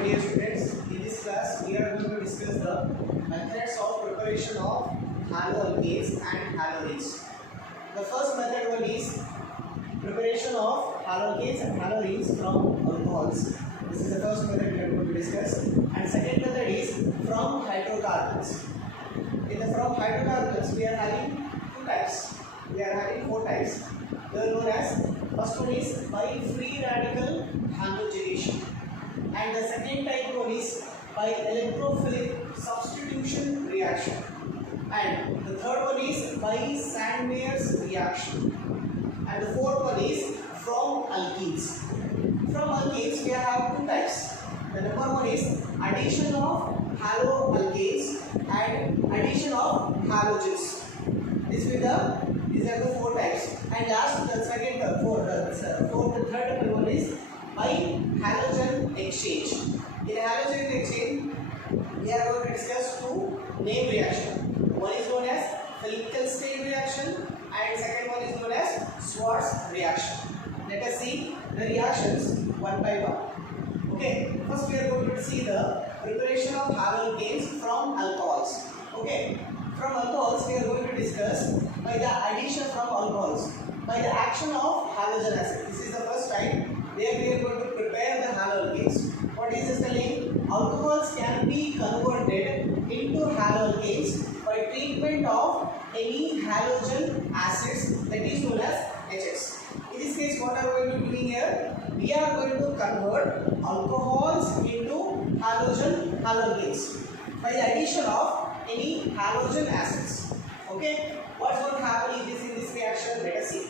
my dear students. In this class, we are going to discuss the methods of preparation of haloalkanes and haloarenes. The first method one is preparation of haloalkanes and haloarenes from alcohols. This is the first method we are going to discuss. And second method is from hydrocarbons. From hydrocarbons, we are having two types. We are having four types. They are known as, first one is by free radical halogenation, and the second type one is by electrophilic substitution reaction, and the third one is by Sandmeyer's reaction, and the fourth one is from alkenes. From alkenes we have two types. The number one is addition of haloalkanes and addition of halogens. These are the four types. And last, the third one is by halogen exchange. In halogen exchange, we are going to discuss two name reaction. One is known as Finkelstein reaction, and second one is known as Schwarz reaction. Let us see the reactions one by one. Okay, first we are going to see the preparation of haloalkanes from alcohols. Okay, from alcohols we are going to discuss by the addition from alcohols by the action of halogen acid. This is the first time where we are going to prepare the haloalkanes. What is this telling? Alcohols can be converted into haloalkanes by treatment of any halogen acids, that is known as HX. In this case, what are we going to be doing here? We are going to convert alcohols into haloalkanes by the addition of any halogen acids. Okay, what's going to happen in this reaction? Let us see.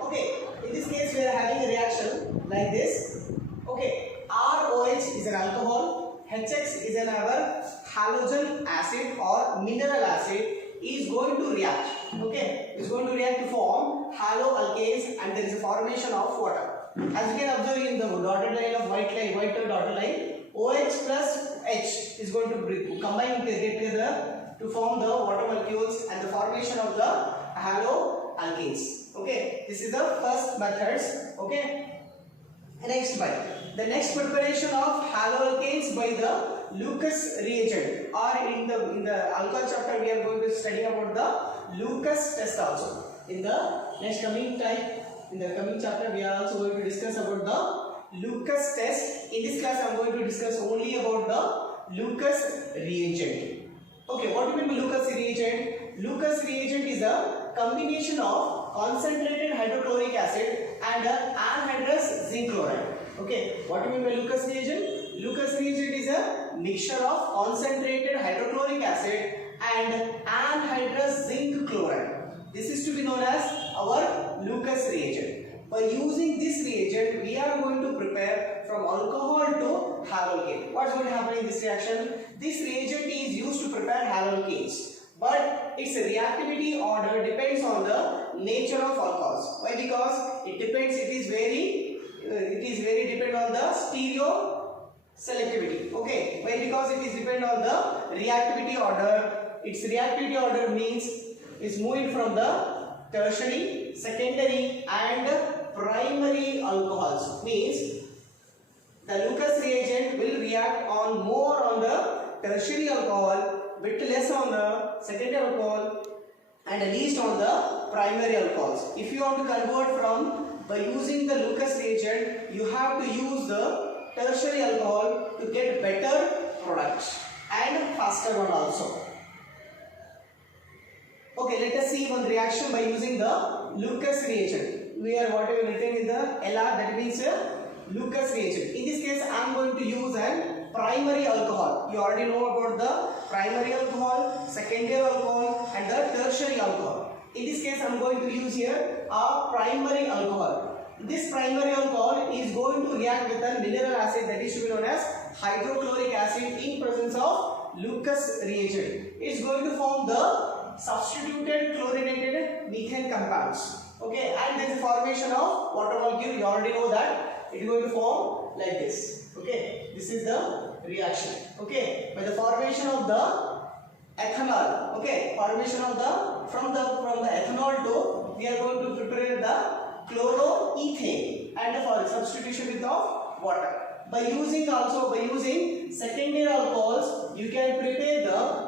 Okay, in this case we are having a reaction like this. Okay, ROH is an alcohol, HX is another halogen acid or mineral acid, is going to react. Okay, is going to react to form haloalkanes, and there is a formation of water. As you can observe in the dotted line of white dotted line, OH plus H is going to combine together to form the water molecules and the formation of the haloalkanes. Okay, this is the first methods. Okay, next by the next preparation of haloalkanes by the Lucas reagent, or in the alcohol chapter we are going to study about the Lucas test also. In the next coming chapter we are also going to discuss about the Lucas test. In this class I am going to discuss only about the Lucas reagent. Okay, what do you mean by Lucas reagent? Lucas reagent is a combination of concentrated hydrochloric acid and anhydrous zinc chloride. Okay, what do you mean by Lucas reagent? Lucas reagent is a mixture of concentrated hydrochloric acid and anhydrous zinc chloride. This is to be known as our Lucas reagent. By using this reagent, we are going to prepare from alcohol to haloalkane. What is going to happen in this reaction? This reagent is used to prepare haloalkanes, but its reactivity order depends on the nature of alcohols. Why? Because it is very dependent on the stereo selectivity. Okay, why? Because it is dependent on the reactivity order. Its reactivity order means is moving from the tertiary, secondary and primary alcohols. Means the Lucas reagent will react on more on the tertiary alcohol, bit less on the secondary alcohol, and least on the primary alcohols. If you want to convert from by using the Lucas reagent, you have to use the tertiary alcohol to get better products and faster one also. Okay, let us see one reaction by using the Lucas reagent. We are what we have written in the LR, that means Lucas reagent. In this case, I am going to use a primary alcohol. You already know about the primary alcohol, secondary alcohol and the tertiary alcohol. In this case, I am going to use here a primary alcohol. This primary alcohol is going to react with a mineral acid, that is to be known as hydrochloric acid, in presence of Lucas reagent. It is going to form the substituted chlorinated methane compounds. Okay, and there is a formation of water molecule. You already know that it is going to form like this. Okay, this is the reaction. Okay, by the formation of the ethanol. Okay, formation of the from the ethanol to we are going to prepare the chloroethane and for substitution with of water. By using secondary alcohols, you can prepare the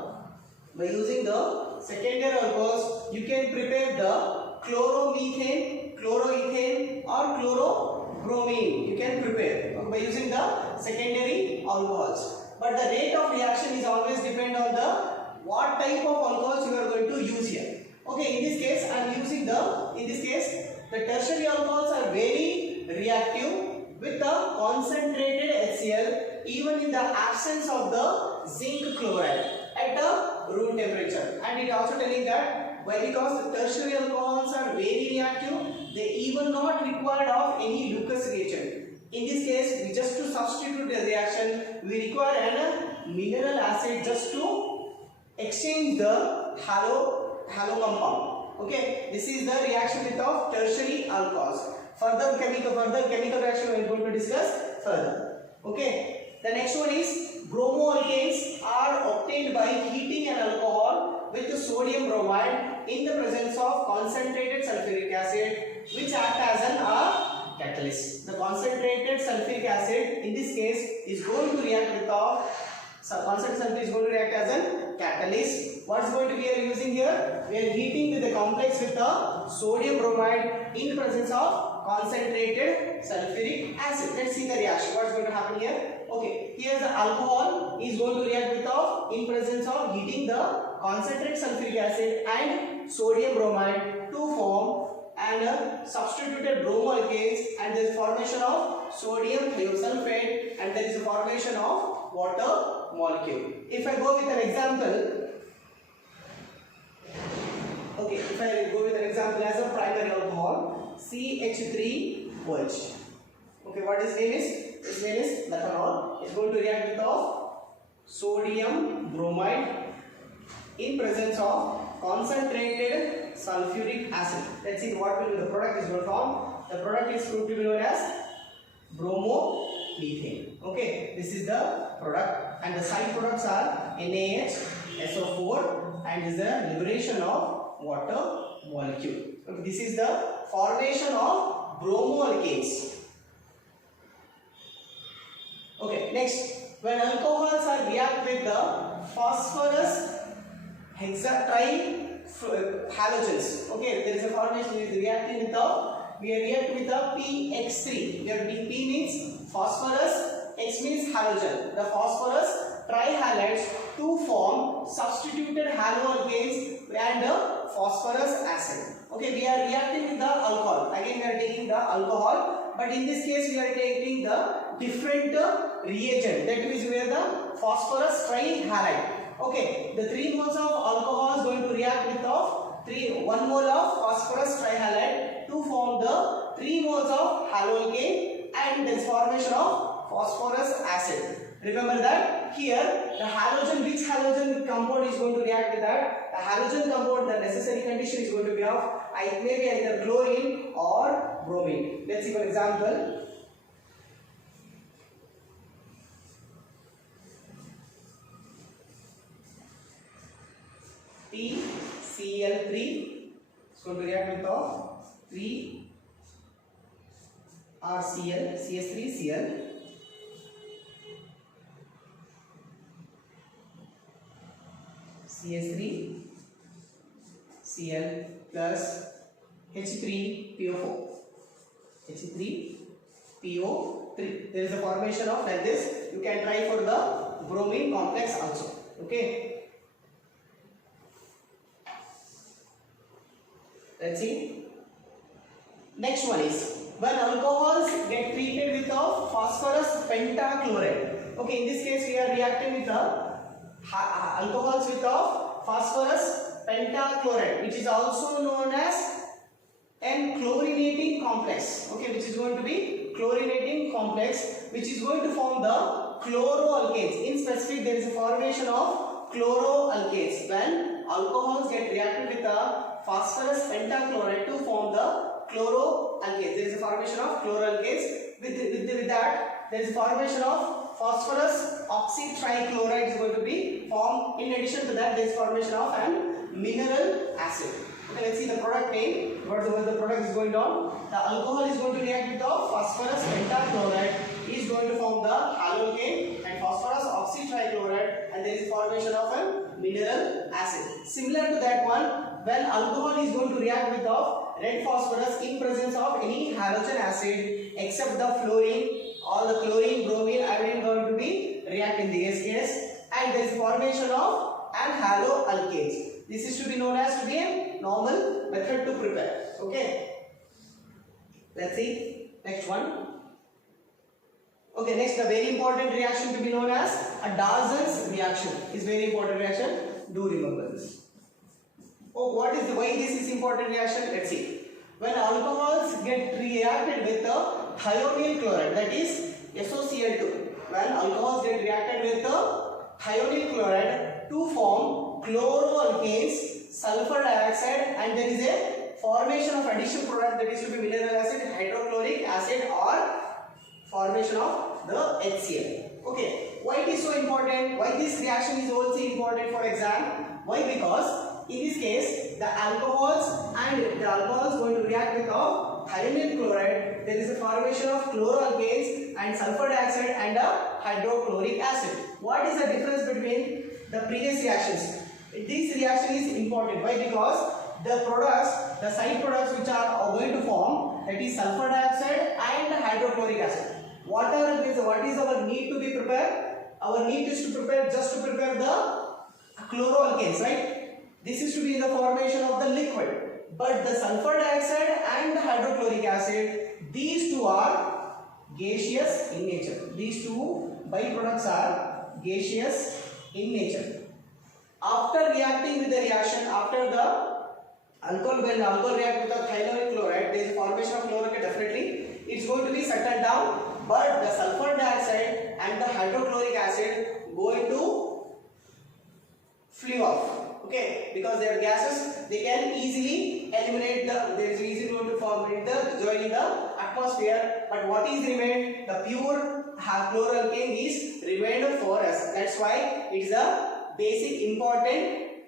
chloromethane, chloroethane or chlorobromine. You can prepare by using the secondary alcohols. But the rate of reaction is always depend on the what type of alcohols you are going to use here. Okay, in this case I am using the tertiary alcohols are very reactive with the concentrated HCl even in the absence of the zinc chloride at the room temperature. And it also telling that why, because the tertiary alcohols are very reactive, they even not required of any Lucas reagent. In this case, we just to substitute the reaction, we require a mineral acid just to exchange the halo compound. Okay, this is the reaction with of tertiary alcohols. Further chemical reaction we are going to discuss further. Okay, the next one is bromoalkanes are obtained by heating an alcohol with sodium bromide in the presence of concentrated sulfuric acid, which act as an catalyst. The concentrated sulfuric acid in this case is going to react with concentrated sulfur is going to react as a catalyst. What is going to be using here? We are heating with the complex with the sodium bromide in presence of concentrated sulfuric acid. Let's see the reaction. What is going to happen here? Okay, here the alcohol is going to react with in presence of heating the concentrated sulfuric acid and sodium bromide to form and substituted bromoalkanes, and there is formation of sodium thiosulfate and there is a formation of water molecule. If I go with an example, okay, if I go with an example as a primary alcohol, CH3OH. Okay, what his name is? His name is methanol. It's going to react with sodium bromide in presence of concentrated sulfuric acid. Let's see what will be the product is going to form. The product is going to be known as bromomethane. Okay, this is the product, and the side products are NaH, SO4, and is the liberation of water molecule. Okay, this is the formation of bromoalkanes. Okay, next, when alcohols are react with the phosphorus halogens. Okay, there is a formation with reacting with we are reacting with the PX3. Where P means phosphorus, X means halogen. The phosphorus trihalides to form substituted haloalkanes and phosphorus acid. Okay, we are reacting with the alcohol. Again, we are taking the alcohol, but in this case, we are taking the different reagent. That is where the phosphorus trihalide. Okay, the 3 moles of alcohol is going to react with 1 mole of phosphorus trihalide to form the 3 moles of haloalkane, and there is formation of phosphorus acid. Remember that here the halogen, which halogen compound is going to react with that? The halogen compound, the necessary condition is going to be of maybe either chlorine or bromine. Let's see one example. PCl3 is going to react with 3 RCl, CS3Cl, CS3 Cl plus H3PO4, H3PO3. There is a formation of like this. You can try for the bromine complex also. Okay. Let's see. Next one is when alcohols get treated with phosphorus pentachloride. Okay, in this case we are reacting with alcohols with phosphorus pentachloride, which is also known as an chlorinating complex. Okay, which is going to be chlorinating complex, which is going to form the chloroalkanes. In specific, there is a formation of chloroalkanes when alcohols get reacted with phosphorus pentachloride to form the chloroalkanes. There is a formation of chloroalkanes. With that, there is a formation of phosphorus oxytrichloride is going to be formed. In addition to that, there is formation of an mineral acid. Okay, let's see the product name. What the product is going on? The alcohol is going to react with phosphorus pentachloride is going to form the haloalkane and phosphorus oxytrichloride, and there is formation of a mineral acid. Similar to that one, when alcohol is going to react with the red phosphorus in presence of any halogen acid except the fluorine, all the chlorine, bromine, iodine going to be react in this case, and there is formation of an haloalkanes. This is to be known as to be a normal method to prepare. Okay. Let's see next one. Okay, next the very important reaction to be known as a Dalton's reaction is very important reaction. Do remember this. Oh, what is the why this is important reaction? Let's see. When alcohols get reacted with the thionyl chloride, that is SOCl2. When alcohols get reacted with the thionyl chloride to form chloroalkanes, sulfur dioxide, and there is a formation of additional product, that is to be mineral acid, hydrochloric acid, or formation of the HCl. Okay, why it is so important? Why this reaction is also important for exam? Why? Because in this case the alcohols going to react with thionyl chloride. There is a formation of chloroalkanes and sulfur dioxide and a hydrochloric acid. What is the difference between the previous reactions? This reaction is important. Why? Because the products, the side products which are going to form, that is sulfur dioxide and hydrochloric acid. What is our need to be prepared? Our need is to prepare the chloroalkanes, right? This is to be in the formation of the liquid. But the sulfur dioxide and the hydrochloric acid, these two are gaseous in nature. These two byproducts are gaseous in nature. After reacting with the reaction, after the alcohol, when the alcohol reacts with the thionyl chloride, there is a formation of chloride, definitely it's going to be settled down, but the sulfur dioxide and the hydrochloric acid going to flee off. Okay, because they are gases, they can easily eliminate there is easy going to form in the join in the atmosphere. But what is remained? The pure chloroalkane is remained for us. That's why it is a basic important.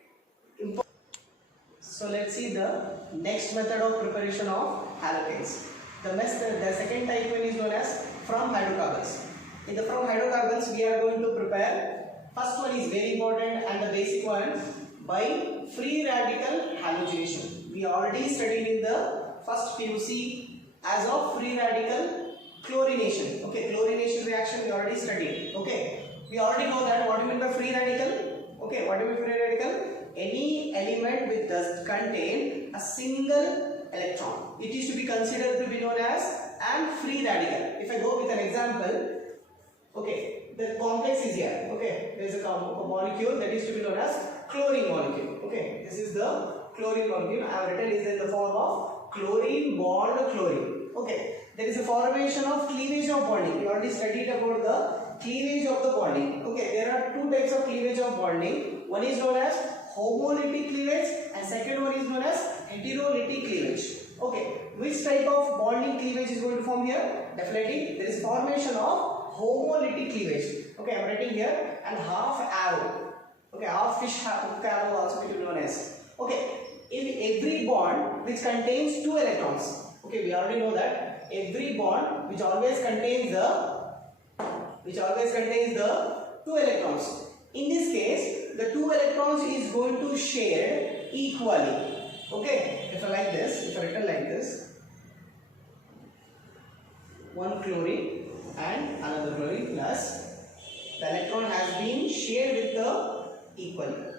So let's see the next method of preparation of halogenes. The second type one is known as from hydrocarbons. In the from hydrocarbons we are going to prepare, first one is very important and the basic one, by free radical halogenation. We already studied in the first PUC as of free radical chlorination. Okay, chlorination reaction we already studied. Okay, we already know that. What do you mean by free radical? Okay, what do you mean free radical? Any element which does contain a single electron, it is to be considered to be known as an free radical. If I go with an example, okay, the complex is here. Okay, there is a molecule that is to be known as chlorine molecule. Okay, this is the chlorine molecule. I have written is in the form of chlorine bond chlorine. Okay, there is a formation of cleavage of bonding. We already studied about the cleavage of the bonding. Okay, there are two types of cleavage of bonding. One is known as homolytic cleavage and second one is known as heterolytic cleavage. Okay, which type of bonding cleavage is going to form here? Definitely there is formation of homolytic cleavage. Okay, I am writing here, and half arrow. Okay, half fish hook arrow also it will be known as. Okay, in every bond which contains two electrons. Okay, we already know that every bond which always contains the two electrons. In this case, the two electrons is going to share equally. Okay, if I like this, if I written like this, one chlorine and another chlorine plus, the electron has been shared with the equally.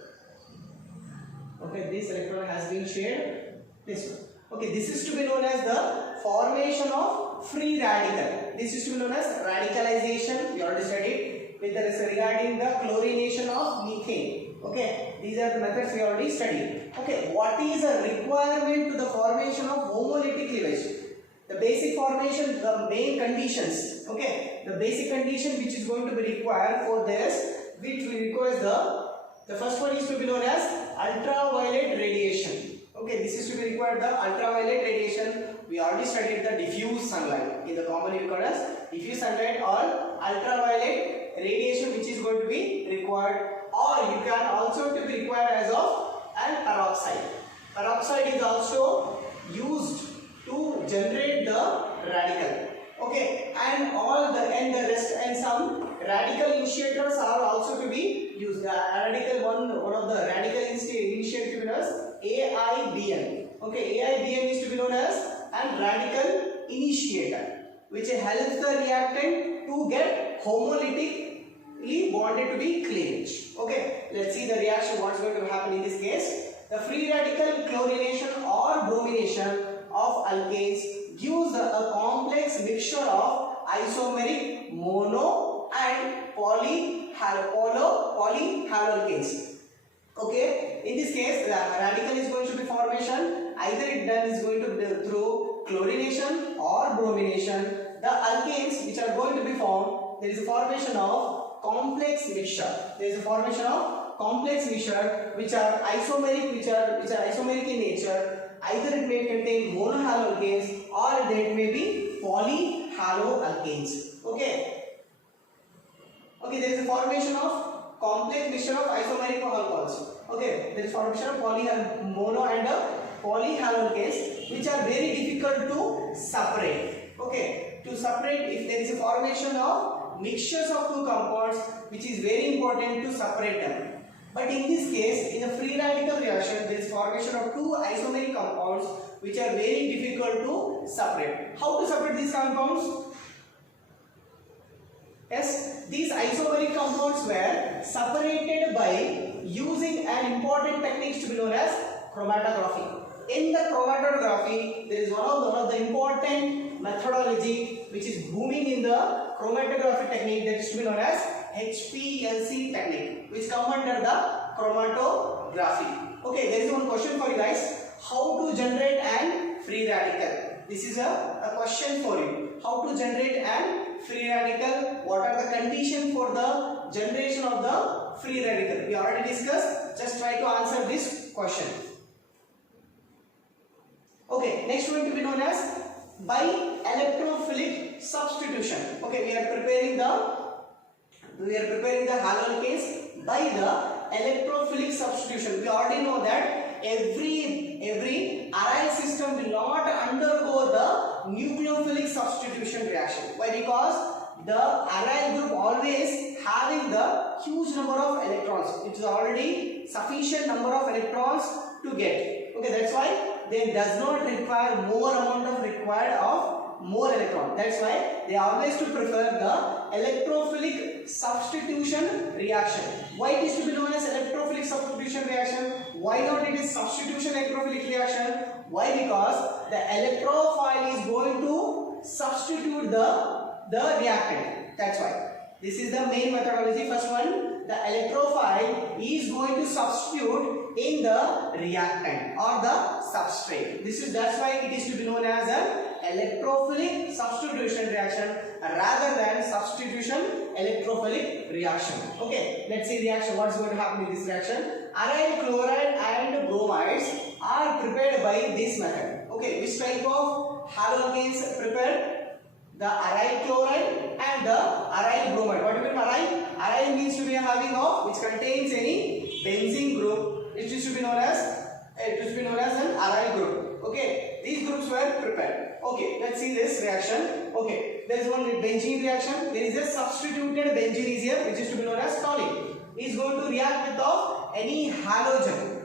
Okay, this electron has been shared this one. Okay, this is to be known as the formation of free radical. This is to be known as radicalization. We already studied with the regarding the chlorination of methane. Okay, these are the methods we already studied. Okay, what is a requirement to the formation of homolytic cleavage? The basic formation, the main conditions. Okay, the basic condition which is going to be required for this, which we require the first one is to be known as ultraviolet radiation. Okay, this is to be required the ultraviolet radiation. We already studied the diffuse sunlight. In the commonly required as diffuse sunlight or ultraviolet radiation, which is going to be required, or you can also to be required as of an peroxide. Peroxide is also used to generate the radical. Okay, and the rest and some radical initiators are also to be used. One of the radical initiators is AIBN. Okay, AIBN is to be known as an radical initiator, which helps the reactant to get homolytically bonded to be cleavage. Okay, let's see the reaction. What's going to happen in this case? The free radical chlorination or bromination of alkanes gives a complex mixture of isomeric mono and polyhaloalkanes. Okay, in this case the radical is going to be formation, either it done is going to be through chlorination or bromination. The alkanes which are going to be formed, there is a formation of complex mixture. There is a formation of complex mixture which are isomeric, which are isomeric in nature. Either it may contain monohaloalkanes or it may be polyhaloalkanes. Okay. Okay, there is a formation of complex mixture of isomeric alcohols. Okay, there is formation of mono and polyhaloalkanes which are very difficult to separate. Okay, to separate, if there is a formation of mixtures of two compounds, which is very important to separate them. But in this case, in a free radical reaction, there is formation of two isomeric compounds which are very difficult to separate. How to separate these compounds? Yes, these isomeric compounds were separated by using an important technique to be known as chromatography. In the chromatography, there is one of the important methodology which is booming in the chromatography technique, that is to be known as HPLC technique, which come under the chromatography. Okay, there is one question for you guys. How to generate an free radical? This is a question for you. How to generate an free radical? What are the conditions for the generation of the free radical? We already discussed. Just try to answer this question. Okay, next one to be known as by electrophilic substitution. Okay, we are preparing the haloalkanes by the electrophilic substitution. We already know that every aryl system will not undergo the nucleophilic substitution reaction. Why? Because the aryl group always having the huge number of electrons. It is already sufficient number of electrons to get. Okay, that's why they does not require more amount of more electron. That's why they always to prefer the electrophilic substitution reaction. Why it is to be known as electrophilic substitution reaction? Why not it is substitution electrophilic reaction? Why? Because the electrophile is going to substitute the reactant. That's why. This is the main methodology. First one, the electrophile is going to substitute in the reactant or the substrate. That's why it is to be known as an electrophilic substitution reaction rather than substitution electrophilic reaction. Okay, let's see reaction. What's going to happen in this reaction? Aryl chloride and bromides are prepared by this method. Okay, which type of haloalkanes prepared? The aryl chloride and the aryl bromide. What do you mean aryl? Aryl means to be having of which contains any benzene group. It is to be known as an aryl group. Okay, these groups were prepared. Okay, let's see this reaction. Okay, there is one benzene reaction. There is a substituted benzene is here, which is to be known as toluene. Is going to react with any halogen.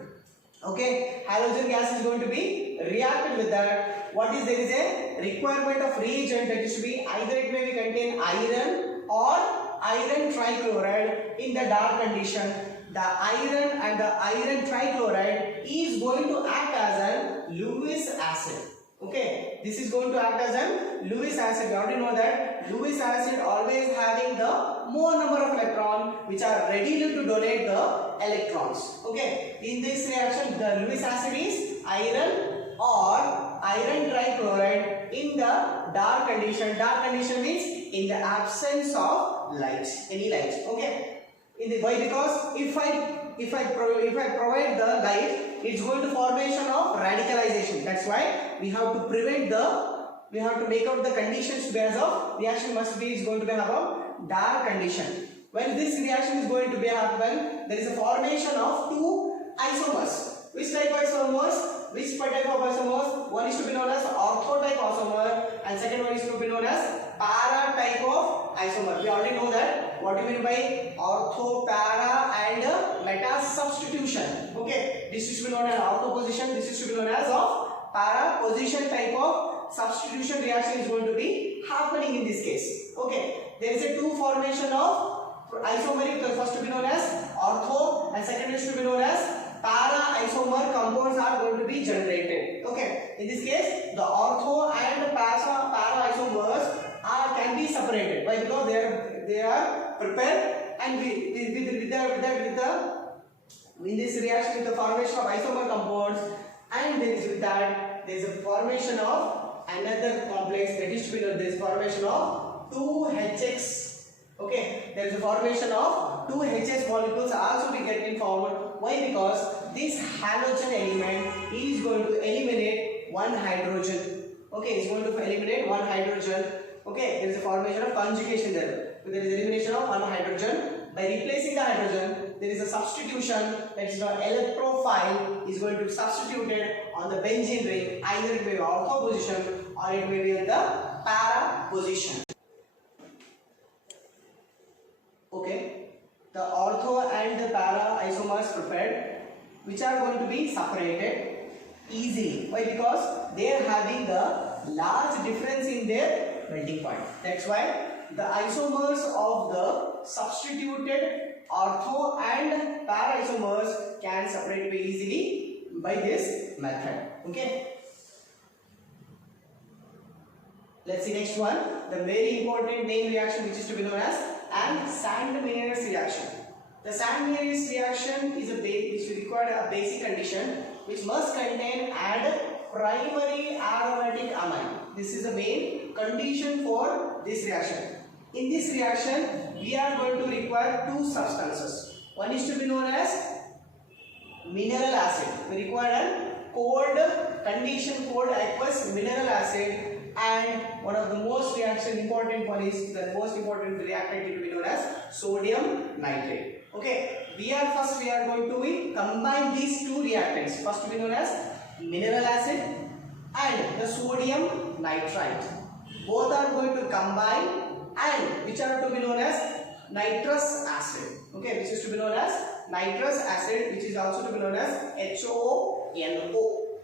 Okay, halogen gas is going to be reacted with that. What is there is a requirement of reagent, that is to be either it may be contain iron or iron trichloride in the dark condition. The iron and the iron trichloride is going to act as a Lewis acid. Okay, this is going to act as a Lewis acid. You already know that Lewis acid always having the more number of electrons which are ready to donate the electrons. Okay, in this reaction the Lewis acid is iron or iron trichloride in the dark condition. Dark condition means in the absence of light, any light. Okay, why? Because if I provide the light, it's going to formation of radicalization. That's why we have to make out the conditions whereas of reaction must be is going to be have a dark condition. When this reaction is going to be happen, there is a formation of two isomers. Which type of isomers? which type of isomers? One is to be known as ortho type isomer and second one is to be known as para type of isomer. We already know that. What do you mean by ortho, para and meta substitution? Okay, this is to be known as ortho position, this is to be known as of para position type of substitution reaction is going to be happening in this case. Okay, there is a two formation of isomeric, first to be known as ortho and second is to be known as para isomer compounds are going to be generated. Okay, in this case the ortho and para isomers can be separated. Why? Because they are prepared and in this reaction with the formation of isomer compounds, and with that there is a formation of another complex, that is to be known as formation of 2HX. Okay, there is a formation of 2 HS molecules also be getting formed. Why? Because this halogen element is going to eliminate one hydrogen. Okay, it's going to eliminate one hydrogen. Okay, there is a formation of conjugation there. So there is elimination of one hydrogen. By replacing the hydrogen, there is a substitution, that is called electrophile is going to be substituted on the benzene ring. Either it may be ortho position or it may be in the para position. Okay, the ortho and the para isomers prepared, which are going to be separated easily. Why? Because they are having the large difference in their melting point. That's why the isomers of the substituted ortho and para isomers can separate very easily by this method. Okay. Let's see next one. The very important main reaction which is to be known as Sandmeyer's reaction. The Sandmeyer's reaction is which requires a basic condition which must contain primary aromatic amine. This is the main condition for this reaction. In this reaction, we are going to require two substances. One is to be known as mineral acid. We require a cold condition, cold aqueous mineral acid. And one of the most important one is the most important reactant to be known as sodium nitrate. Okay, we are going to combine these two reactants. First to be known as mineral acid and the sodium nitrite. Both are going to combine and which are to be known as nitrous acid. Okay, which is to be known as nitrous acid, which is also to be known as HONO.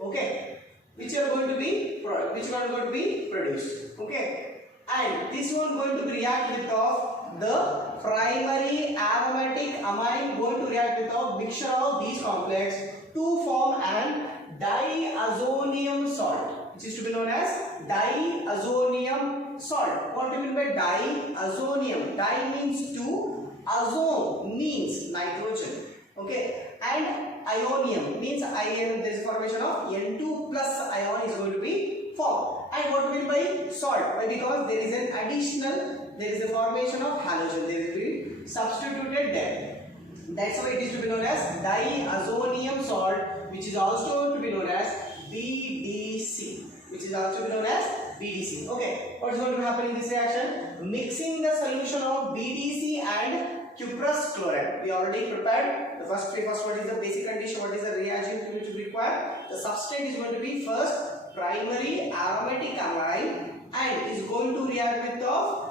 Okay. Which are going to be produced. Okay, and this one going to react with of the primary aromatic amine going to react with a mixture of these complex to form an diazonium salt, which is to be known as diazonium salt. What do you mean by diazonium? Di means two, azone means nitrogen. Okay, and ionium means ion, there is formation of N2 plus ion is going to be formed. And what do we mean by salt? Why? Because there is an additional, there is a formation of halogen, there will be substituted there. That's why it is to be known as diazonium salt, which is also to be known as BDC, which is also to be known as BDC. Okay, what is going to happen in this reaction? Mixing the solution of BDC and cuprous chloride. We already prepared the first what is the basic condition, what is the reagent which we require. The substrate is going to be first primary aromatic amine and is going to react with the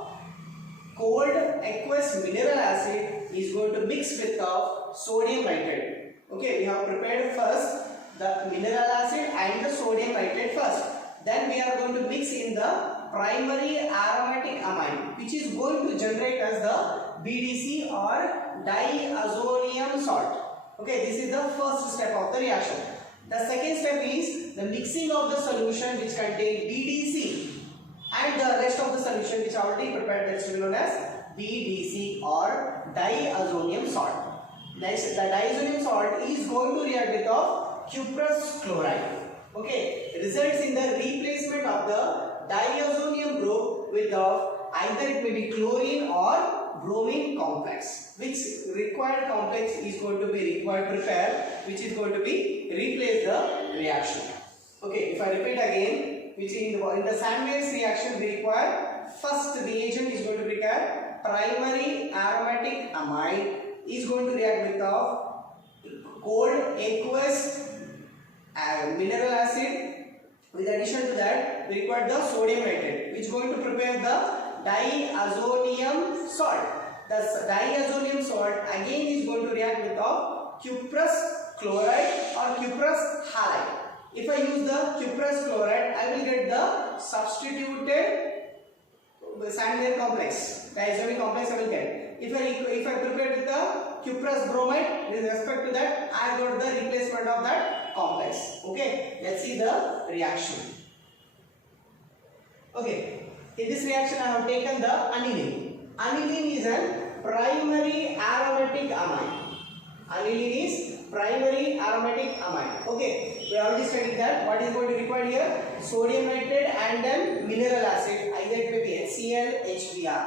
cold aqueous mineral acid is going to mix with the sodium nitrate. Okay, we have prepared first the mineral acid and the sodium nitrate first. Then we are going to mix in the primary aromatic amine, which is going to generate as the BDC or diazonium salt. Okay, this is the first step of the reaction. The second step is the mixing of the solution which contain BDC and the rest of the solution which already prepared, that is known as BDC or diazonium salt. Next, the diazonium salt is going to react with of cuprous chloride. Okay, results in the replacement of the diazonium group with of either it may be chlorine or bromine complex. Which required complex is going to be prepared, which is going to be replace the reaction. Okay, if I repeat again, which in the Sandmeyer's reaction we require first reagent is going to prepare primary aromatic amine is going to react with of cold aqueous mineral acid. With addition to that, we require the sodium nitrate, which is going to prepare the diazonium salt. The diazonium salt again is going to react with the cuprous chloride or cuprous halide. If I use the cuprous chloride, I will get the substituted Sandmeyer complex, diazonium complex I will get. If I prepare with the cuprous bromide, with respect to that, I got the replacement of that complex. Okay, let's see the reaction. Okay, in this reaction I have taken the aniline. Aniline is a primary aromatic amine. Aniline is primary aromatic amine. Okay, we already studied that. What is going to require here? Sodium nitrate and then mineral acid. Either it may be HCl, HBr.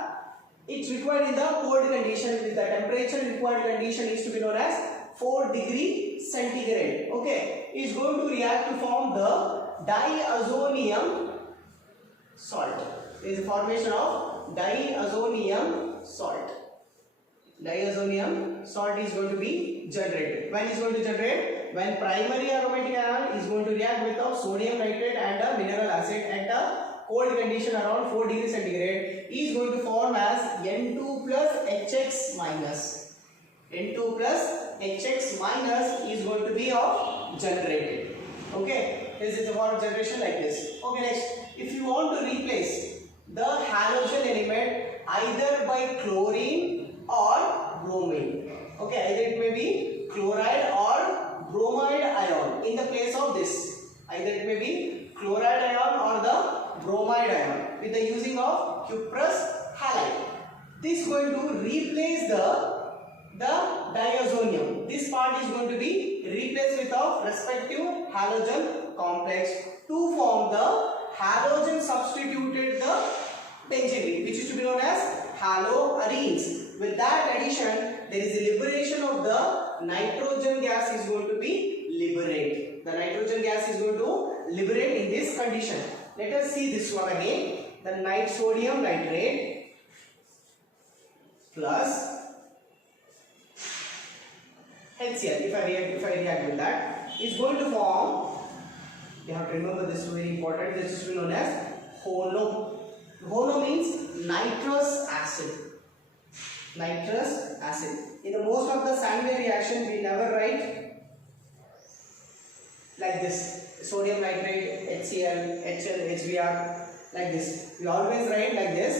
It's required in the cold condition. With the temperature required condition is to be known as 4 degrees centigrade. Okay, it's going to react to form the diazonium salt. There is a formation of diazonium salt. Diazonium salt is going to be generated. When is going to generate? When primary aromatic ion is going to react with the sodium nitrate and the mineral acid at a cold condition around 4 degrees centigrade, is going to form as N2 plus HX minus. N2 plus HX minus is going to be of generated. Okay, this is the form of generation like this. Okay, next, if you want to replace the halogen element either by chlorine or bromine. Okay, either it may be chloride or bromide ion in the place of this. Either it may be chloride ion or the bromide ion with the using of cuprous halide. This is going to replace the diazonium. This part is going to be replaced with the respective halogen complex to form the halogen substituted the benzene ring, which is to be known as haloarenes. With that addition, there is a liberation of the nitrogen gas is going to be liberated. The nitrogen gas is going to liberate in this condition. Let us see this one again. The sodium nitrate plus HCl, if I react with that, is going to form, you have to remember this is very important, this is known as HONO. HONO means nitrous acid. Nitrous acid. In the most of the Sandmeyer reaction, we never write like this. Sodium nitrate, HCl, HL, HBr, like this. We always write like this.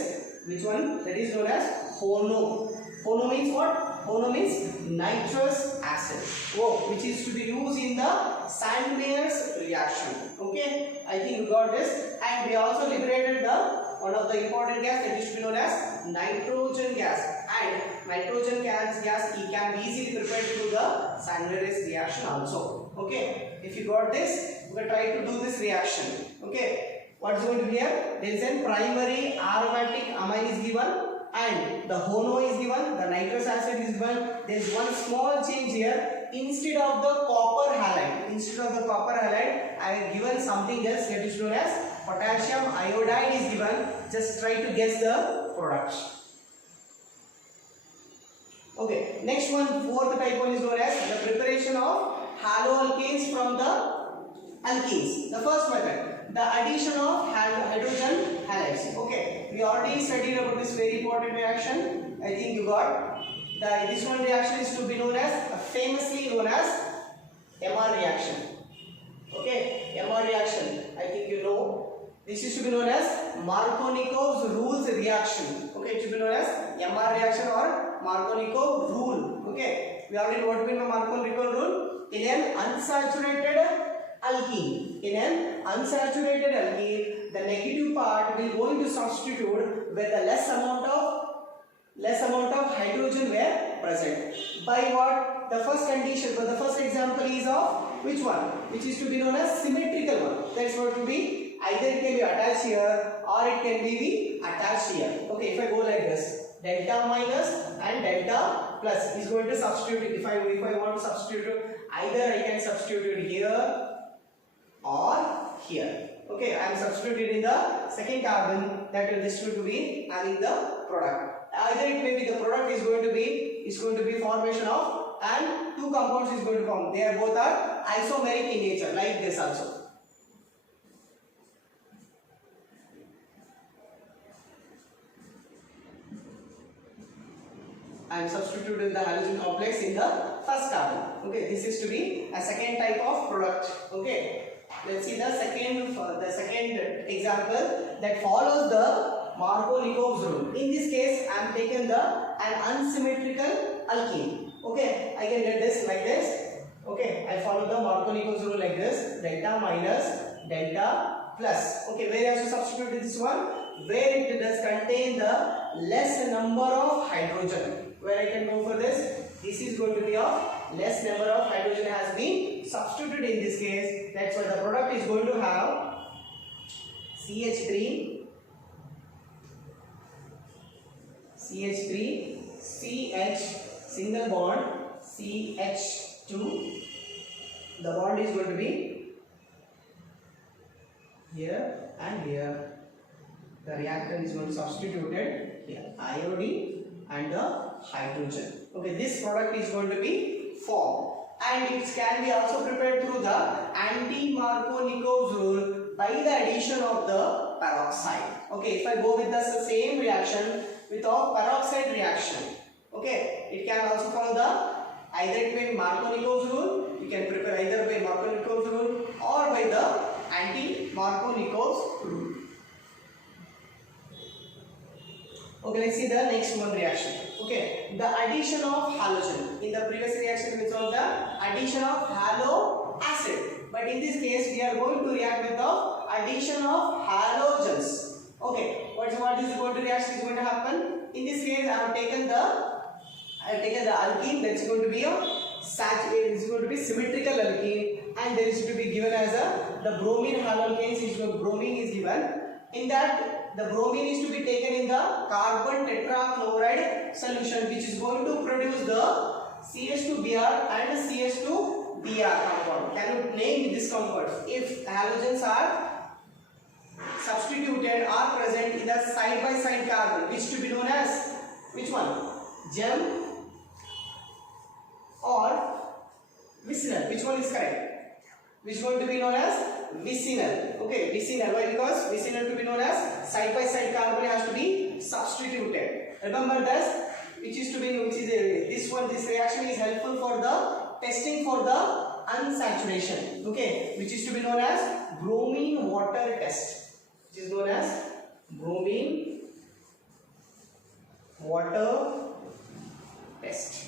Which one? That is known as HONO. HONO means what? HONO means nitrous acid. Oh, which is to be used in the Sandmeyer's reaction. Okay, I think you got this. And we also liberated the one of the important gas that is to be known as nitrogen gas. And nitrogen gas can be easily prepared to do the Sandmeyer's reaction also. Okay, if you got this, we will try to do this reaction. Okay, what is going to be here? There is a primary aromatic amine is given and the HONO is given, the nitrous acid is given. There is one small change here. Instead of the copper halide, I have given something else that is known as potassium iodide is given. Just try to guess the product. Okay, next one, fourth type one is known as the preparation of haloalkanes from the alkenes. The first method, the addition of hydrogen halides. Okay, we already studied about this very important reaction. I think you got. This one reaction is to be known as, famously known as MR reaction. Okay, MR reaction, I think you know. This is to be known as Markovnikov's rules reaction. Okay, it should be known as MR reaction or Markovnikov rule. Okay, we already know what we mean by Markovnikov rule. In an unsaturated alkene, the negative part will going to substitute with a less amount of hydrogen were present. By what? The first condition, but the first example is of which one? Which is to be known as symmetrical one. That's what to be. Either it can be attached here or it can be attached here. Okay, if I go like this, delta minus and delta plus is going to substitute. If I want to substitute, either I can substitute it here or here. Okay, I am substituting the second carbon, that will this will be having the product. Either it may be the product is going to be formation of and two compounds is going to form. They are both are isomeric in nature, like this also. I am substituting the halogen complex in the first carbon. Okay, this is to be a second type of product. Okay, let's see the second example that follows the Markovnikov's rule. In this case, I am taking an unsymmetrical alkene. Okay, I can get this like this. Okay, I follow the Markovnikov's rule like this: delta minus delta plus. Okay, where I have to substitute this one? Where it does contain the less number of hydrogen. Where I can go for this? This is going to be of less number of hydrogen has been substituted in this case. That's why the product is going to have CH3, CH single bond, CH2. The bond is going to be here and here. The reactant is going to substitute it here, iodine and the hydrogen. Okay, this product is going to be formed, and it can be also prepared through the anti-Markovnikov's rule by the addition of the peroxide. Okay, if I go with the same reaction with a peroxide reaction, okay, it can also follow the either by Markovnikov's rule. You can prepare either by Markovnikov's rule or by the anti-Markovnikov's rule. Okay, let's see the next one reaction. Okay, the addition of halogen. In the previous reaction we saw the addition of halo acid, but in this case we are going to react with the addition of halogens. Okay, what is going to reaction is going to happen? In this case, I have taken the alkene that's going to be is going to be symmetrical alkene, and there is to be given as the bromine haloalkanes is bromine is given. In that, the bromine is to be taken in the carbon tetrachloride solution, which is going to produce the CH2Br and CH2Br compound. Can you name this compound? If halogens are substituted or present in the side by side carbon, which to be known as which one? Gem or vicinal? Which one is correct? Which is going to be known as vicinal. Okay, vicinal. Why? Because vicinal to be known as side by side carbon has to be substituted. Remember this, this reaction is helpful for the testing for the unsaturation. Okay, which is to be known as bromine water test. Which is known as bromine water test.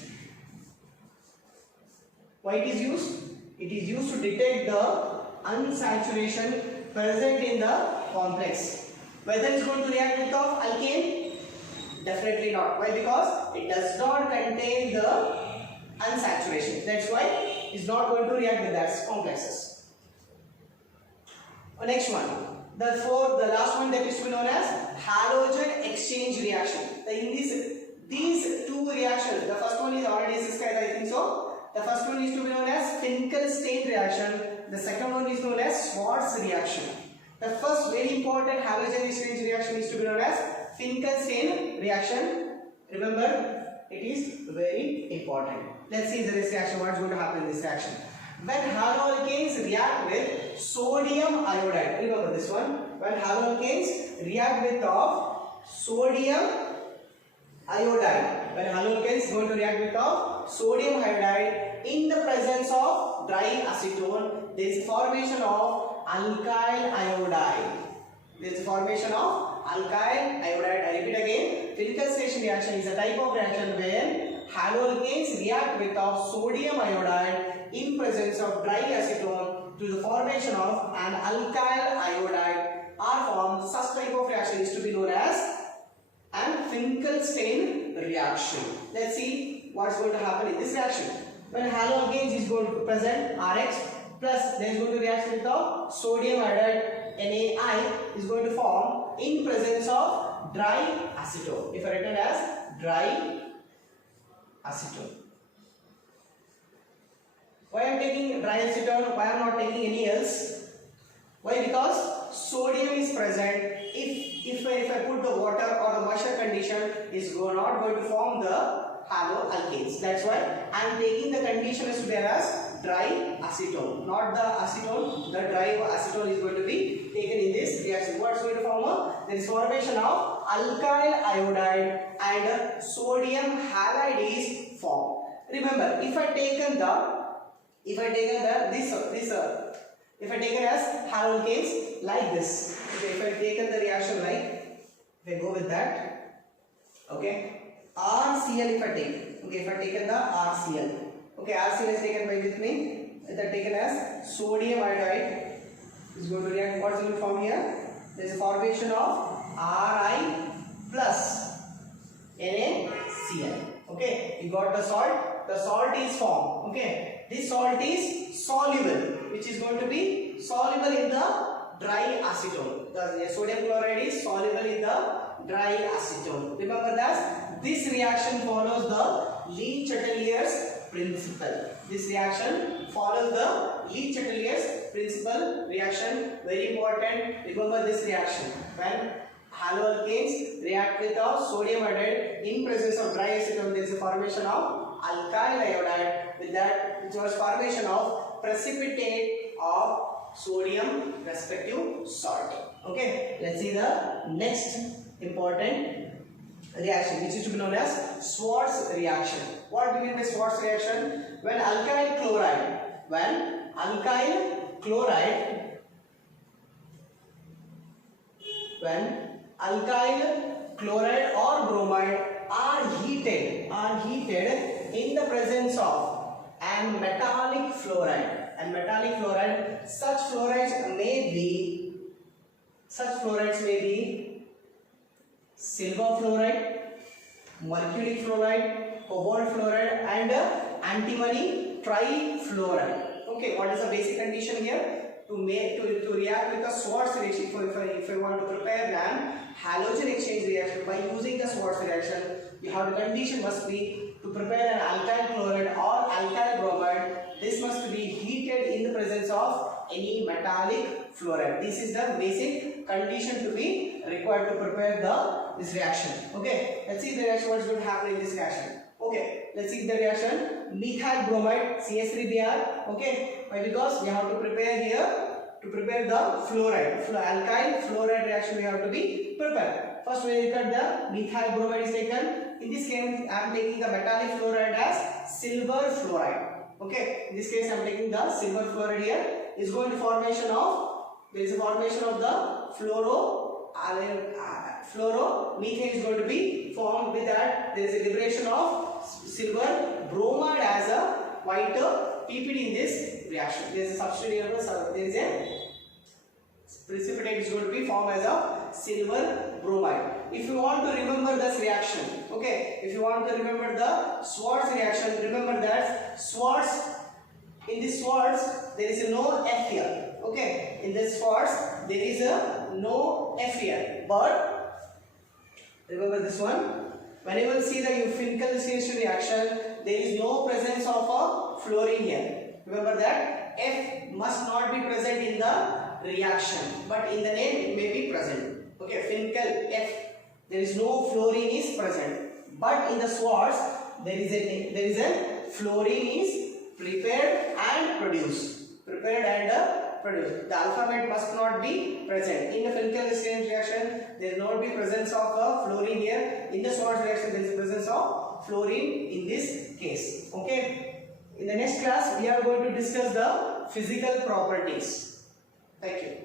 Why it is used? It is used to detect the unsaturation present in the complex. Whether it is going to react with the alkane? Definitely not. Why? Because it does not contain the unsaturation. That's why it is not going to react with that complexes. Next one. The last one that is to be known as halogen exchange reaction. In these two reactions, the first one is already described, I think so. The first one is to be known as Finkelstein reaction. The second one is known as Schwarz reaction. The first very important halogen exchange reaction is to be known as Finkelstein reaction. Remember, it is very important. Let's see this reaction. What is going to happen in this reaction? When haloalkanes react with sodium iodide. Remember this one. When haloalkanes react with sodium iodide. When haloalkanes going to react with sodium iodide in the presence of dry acetone, there is formation of alkyl iodide. There is formation of alkyl iodide. I repeat again, Finkelstein reaction is a type of reaction when haloalkanes react with sodium iodide in presence of dry acetone to the formation of an alkyl iodide are formed. Such type of reaction is to be known as an Finkelstein reaction. Let's see what's going to happen in this reaction. When haloalkanes is going to present Rx plus there is going to react with sodium iodide NaI is going to form in presence of dry acetone. If I written as dry acetone. Why I am taking dry acetone? Why I am not taking any else? Why? Because sodium is present. If I put the water or the moisture condition is not going to form the haloalkanes. That's why I am taking the condition as there as dry acetone, not the acetone. The dry acetone is going to be taken in this reaction. What's going to form? There is formation of alkyl iodide and sodium halide is formed. Remember, if I taken as haloalkanes like this, okay, if I taken the reaction like, if I go with that, okay, RCl if I take, okay, if I taken the RCl, okay, RCl is taken by with me, if I taken as sodium iodide, is going to react, what is going to form here? There is a formation of Ri plus NaCl, okay, you got the salt is formed, okay, this salt is soluble, which is going to be soluble in the dry acetone. The sodium chloride is soluble in the dry acetone. Remember that this reaction follows the Le-Chatelier's principle. This reaction follows the Le-Chatelier's principle reaction. Very important. Remember this reaction. When haloalkanes react with a sodium iodide in presence of dry acetone, there is a formation of alkyl iodide. With that, it was formation of precipitate of sodium respective salt. Okay, let's see the next important reaction, which is to be known as Schwarz reaction. What do you mean by Schwarz reaction? When alkyl chloride or bromide are heated in the presence of and metallic fluoride, such fluorides may be silver fluoride, mercury fluoride, cobalt fluoride and antimony trifluoride. Okay, what is the basic condition here? To react with the Schwarz reaction, if I want to prepare an halogen exchange reaction by using the Schwarz reaction, you have the condition must be to prepare an alkyl chloride or alkyl bromide. This must be heated in the presence of any metallic fluoride. This is the basic condition to be required to prepare this reaction. Okay, let's see the reaction. What is going to happen in this reaction? Okay, let's see the reaction. Methyl bromide CH3Br. Okay, why? Because we have to prepare here the fluoride, alkyl fluoride reaction. We have to be prepared. First, we look at the methyl bromide is taken. In this case, I am taking the metallic fluoride as silver fluoride. Okay, in this case, I am taking the silver fluoride here. Is going to formation of, there is a formation of the fluoromethane is going to be formed. With that, there is a liberation of silver bromide as a white PPD in this reaction. There is a substitute here, there is a precipitate is going to be formed as a silver bromide. If you want to remember this reaction, okay, if you want to remember the Schwarz reaction, remember that in this Schwarz there is no F here. Okay, in this Schwarz there is no F here, but remember this one. When you will see the Finkel-Station reaction, there is no presence of a fluorine here. Remember that F must not be present in the reaction, but in the name it may be present. Okay, Finkel F, there is no fluorine is present, but in the Schwarz there is a fluorine is prepared and produced. The alphabet must not be present. In the Finkel-Station reaction, there will not be presence of a fluorine here. In the Schwarz reaction, there is presence of fluorine in this case. Okay. In the next class, we are going to discuss the physical properties. Thank you.